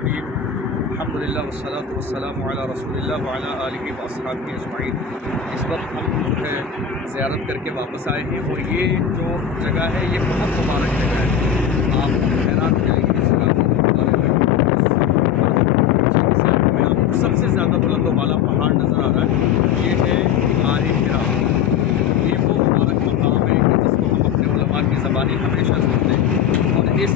रहीम अल्हम्दुलिल्लाह वस्सलातु वस्सलामु अला रसूलिल्लाह व अला आलिहि व अस्हाबिहि अजमईन। इस वक्त हम जो है ज़ियारत करके वापस आए हैं। वो ये जो जगह है ये बहुत मुबारक जगह है। आप हैरान हो जाएंगे इस जगह को में आपको सबसे ज़्यादा बुलंद वाला पहाड़ नज़र आ रहा है। ये है गार हिरा। ये वो मुबारक मकाम है जिसको हम अपने उलमा की ज़बानी हमेशा सुनते हैं। और इस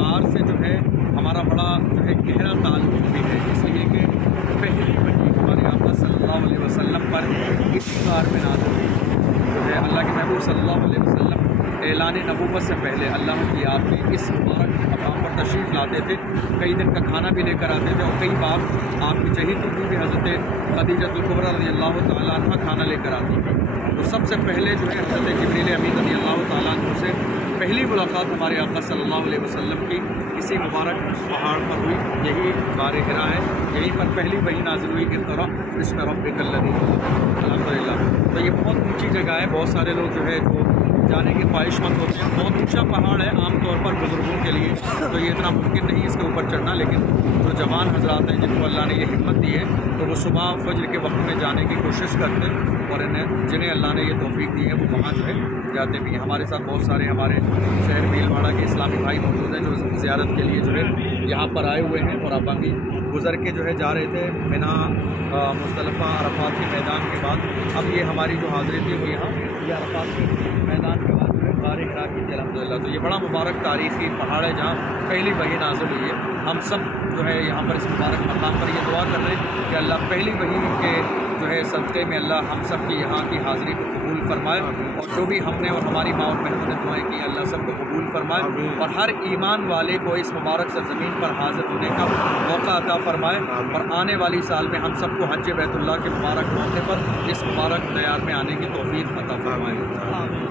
गार से जो है हमारा बड़ा जो है गहरा ताल्लुक़ भी है, इसलिए कि पहली वही हमारे आका सल्लल्लाहु अलैहि वसल्लम पर इसी गार में नाज़िल हुई। जो है अल्लाह के महबूब सल्लल्लाहु अलैहि वसल्लम ऐलान नबूवत से पहले अल्लाह की याद में इस मुबारक मकाम पर तशरीफ़ लाते थे। कई दिन का खाना भी लेकर आते थे और कई बार आपकी चहेती भी हज़रत खदीजतुल कुबरा रज़ियल्लाहु तआला अन्हा खाना लेकर आती थी। तो सबसे पहले जो है हज़रत जिब्रील अमीन रज़ियल्लाहु तआला अन्हु से पहली मुलाकात हमारे आका सल्लल्लाहु अलैहि वसल्लम की इसी मुबारक पहाड़ पर हुई। यही गार हिरा है, यहीं पर पहली वही नाज़िल हुई इक़रा बिस्मि रब्बिकल लज़ी खलक़। अल्हम्दुलिल्लाह। तो ये बहुत ऊँची जगह है। बहुत सारे लोग जो है जो जाने के ख्वाहिशमंद होते हैं। बहुत ऊंचा पहाड़ है आमतौर पर बुज़ुर्गों के लिए, तो ये इतना मुमकिन नहीं इसके ऊपर चढ़ना। लेकिन जो जवान हजरात हैं जिनको अल्लाह ने ये हिम्मत दी है तो वो सुबह फजर के वक्त में जाने की कोशिश करते हैं और जिन्हें अल्लाह ने ये तौफीक दी है वो वहाँ जो है जाते भी हैं। हमारे साथ बहुत सारे हमारे शहर भीलवाड़ा के इस्लामी भाई मौजूद हैं जो ज़ियारत के लिए जो है यहाँ पर आए हुए हैं। और आप अभी गुज़र के जो है जा रहे थे मिना मुज़दलिफ़ा अरफ़ात के मैदान के बाद। अब ये हमारी जो हाज़िरी थी वो यहाँ ये अरफ़ात के मैदान के बाद जो है गार हिरा की थी अल्हम्दुलिल्लाह। तो ये बड़ा मुबारक तारीख़ी पहाड़ है जहाँ पहली वही नाज़िल हुई है। हम सब जो है यहाँ पर इस मुबारक मकाम पर ये दुआ कर रहे हैं कि अल्लाह पहली वही के जो है सदक़े में अल्लाह हम सब की यहाँ की हाज़िरी को कबूल फरमाए और जो भी हमने और हमारी माँ और बहनों ने दुआएँ की अल्लाह सबको कबूल फरमाए और हर ईमान वाले को इस मुबारक सरज़मीन पर हाज़िर होने का मौका अता फरमाए और आने वाली साल में हम सबको हज बैतुल्लाह के मुबारक मौके पर इस मुबारक दयार में आने की तौफ़ीक़ अता फरमाए।